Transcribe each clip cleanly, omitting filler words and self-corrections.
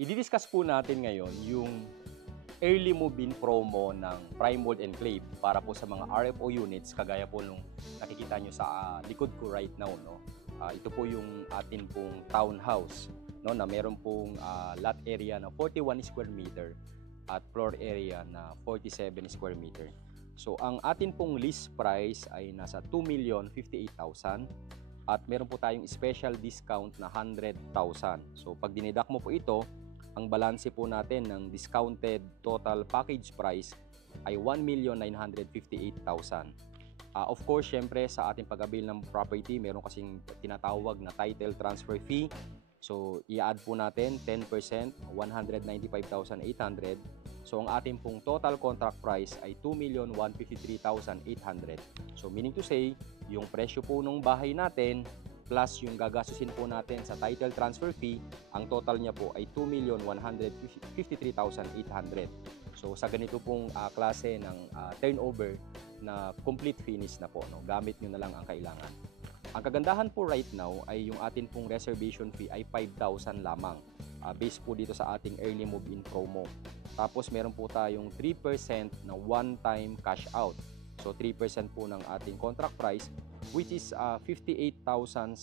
I-discuss po natin ngayon yung early move-in promo ng Prime World Enclave para po sa mga RFO units kagaya po nung nakikita nyo sa likod ko right now, no? Ito po yung atin pong townhouse, no, na meron pong lot area na 41 square meter at floor area na 47 square meter. So ang atin pong list price ay nasa 2,058,000 at meron po tayong special discount na 100,000. So pag dinidak mo po ito, ang balanse po natin ng discounted total package price ay 1,958,000. Of course, syempre sa ating pag-avail ng property, meron kasing tinatawag na title transfer fee. So i-add po natin 10%, 195,800. So ang ating pong total contract price ay 2,153,800. So meaning to say, yung presyo po ng bahay natin plus yung gagastusin po natin sa title transfer fee, ang total niya po ay 2,153,800. So sa ganito pong klase ng turnover na complete finish na po, no? Gamit nyo na lang ang kailangan. Ang kagandahan po right now ay yung atin pong reservation fee ay 5,000 lamang. Based po dito sa ating early move-in promo. Tapos meron po tayong 3% na one-time cash out. So 3% po ng ating contract price, which is 58,740.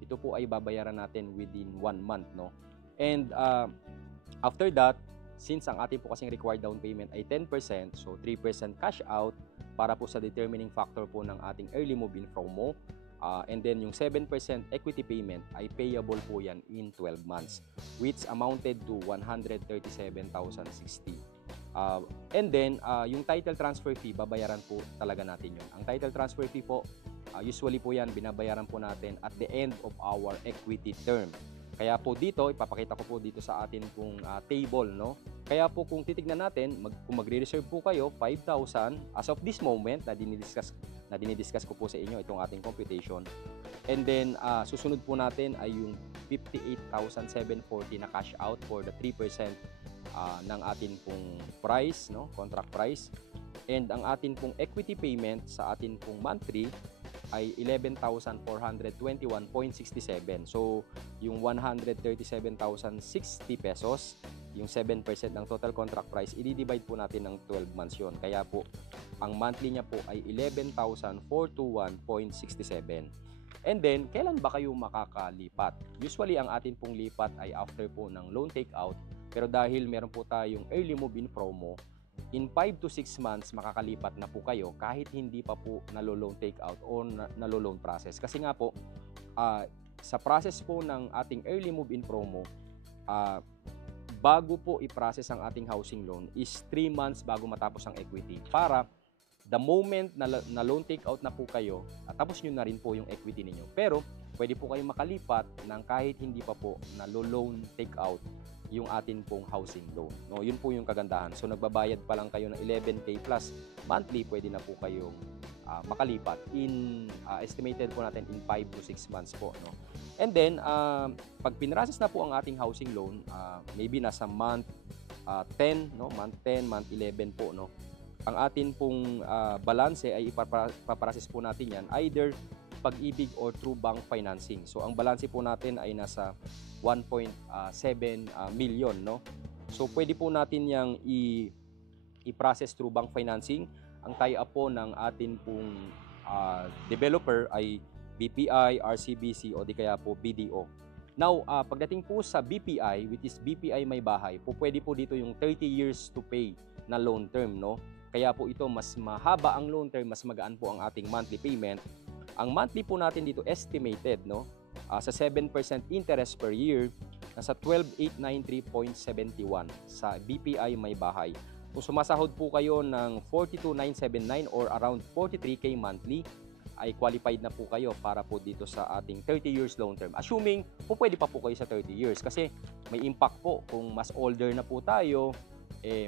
Ito po ay babayaran natin within 1 month, no? And after that, since ang ating po kasing required down payment ay 10%, so 3% cash out para po sa determining factor po ng ating early move-in promo. And then yung 7% equity payment ay payable po yan in 12 months, which amounted to 137,060. And then, yung title transfer fee, babayaran po talaga natin yun. Ang title transfer fee po, usually po yan, binabayaran po natin at the end of our equity term. Kaya po dito, ipapakita ko po dito sa atin pong table, no? Kaya po kung titignan natin, kung magre-reserve po kayo, 5,000 as of this moment na dinidiscuss ko po sa inyo itong ating computation. And then, susunod po natin ay yung 58,740 na cash out for the 3% ng atin pong price, no, contract price. And ang atin pong equity payment sa atin pong monthly ay 11,421.67. So yung 137,060 pesos, yung 7% ng total contract price, i-divide po natin ng 12 months yon. Kaya po ang monthly niya po ay 11,421.67. And then, kailan ba kayo makakalipat? Usually ang atin pong lipat ay after po ng loan takeout. Pero dahil meron po tayong early move-in promo, in 5 to 6 months makakalipat na po kayo kahit hindi pa po nalo-loan takeout o nalo-loan process. Kasi nga po, sa process po ng ating early move-in promo, bago po i-process ang ating housing loan is 3 months bago matapos ang equity. Para the moment na loan takeout na po kayo, tapos nyo na rin po yung equity ninyo. Pero pwede po kayong makalipat ng kahit hindi pa po nalo-loan takeout yung atin pong housing loan. No, yun po yung kagandahan. So nagbabayad pa lang kayo ng 11K plus monthly, pwede na po kayong makalipat in estimated po natin in 5 to 6 months po, no. And then pag pinrases na po ang ating housing loan, maybe nasa month 10, no, month 10, month 11 po, no. Ang atin pong balanse ay ipaprocess po natin yan either Pag-ibig or through bank financing. So ang balanse po natin ay nasa 1.7 million, no? So pwede po natin yang i-process through bank financing. Ang tie-up po ng atin pong developer ay BPI, RCBC o di kaya po BDO. Now, pagdating po sa BPI, which is BPI May Bahay, po pwede po dito yung 30 years to pay na loan term, no? Kaya po ito mas mahaba ang loan term, mas magaan po ang ating monthly payment. Ang monthly po natin dito estimated, no, sa 7% interest per year, nasa 12,893.71 sa BPI May Bahay. Kung sumasahod po kayo ng 42,979 or around 43K monthly, ay qualified na po kayo para po dito sa ating 30 years loan term. Assuming po pwede pa po kayo sa 30 years kasi may impact po kung mas older na po tayo,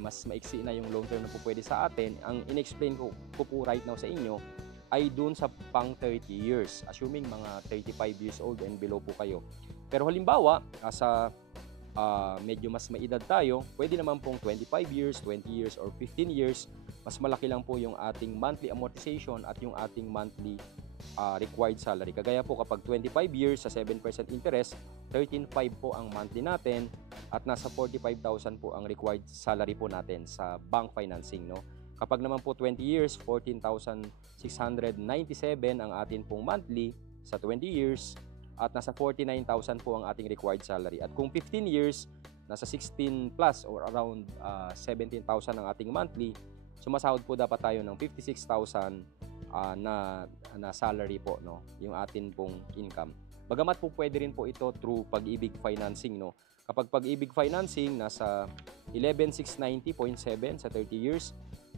mas maiksi na yung loan term na po pwede sa atin. Ang in-explain ko po right now sa inyo ay dun sa pang 30 years, assuming mga 35 years old and below po kayo. Pero halimbawa, sa medyo mas maedad tayo, pwede naman pong 25 years, 20 years, or 15 years, mas malaki lang po yung ating monthly amortization at yung ating monthly required salary. Kagaya po kapag 25 years sa 7% interest, 13,500 po ang monthly natin at nasa 45,000 po ang required salary po natin sa bank financing, no? Kapag naman po 20 years, 14,697 ang atin pong monthly sa 20 years at nasa 49,000 po ang ating required salary. At kung 15 years, nasa 16 plus or around 17,000 ang ating monthly, sumasahod po dapat tayo ng 56,000 na salary po, no, yung atin pong income. Bagamat po pwede rin po ito through Pag-ibig financing, no. Kapag Pag-ibig financing nasa 11,690.7 sa 30 years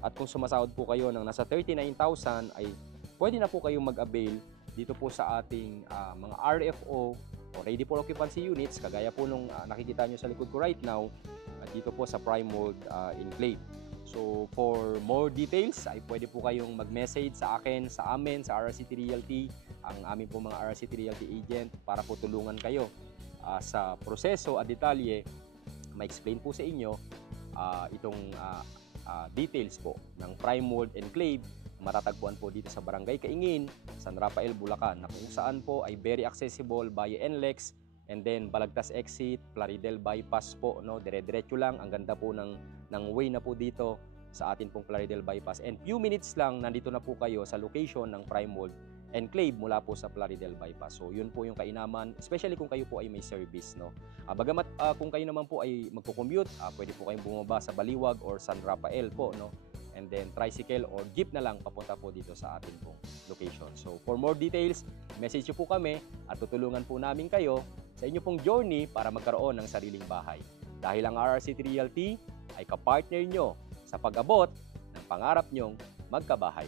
at kung sumasahod po kayo ng nasa 39,000 ay pwede na po kayong mag-avail dito po sa ating mga RFO o Ready for Occupancy Units kagaya po nung nakikita nyo sa likod ko right now dito po sa Prime World Enclave. So for more details ay pwede po kayong mag-message sa akin, sa amin, sa RRCT Realty, ang aming po mga RRCT Realty agent para po tulungan kayo sa proseso at detalye, ma-explain po sa inyo itong details po ng Prime World Enclave. Matatagpuan po dito sa Barangay Kaingin, San Rafael, Bulacan, na kung saan po ay very accessible via NLEX and then Balagtas Exit, Plaridel Bypass po, no, dire-diretso lang. Ang ganda po ng way na po dito sa atin pong Plaridel Bypass. And few minutes lang nandito na po kayo sa location ng Prime World Enclave mula po sa Plaridel Bypass. So yun po yung kainaman, especially kung kayo po ay may service, no. Bagamat kung kayo naman po ay magko-commute, pwede po kayong bumaba sa Baliwag or San Rafael po, no. And then tricycle or jeep na lang papunta po dito sa atin pong location. So for more details, message nyo po kami at tutulungan po namin kayo sa inyo pong journey para magkaroon ng sariling bahay. Dahil ang RRCT Realty ay kapartner nyo sa pag-abot ng pangarap nyong magkabahay.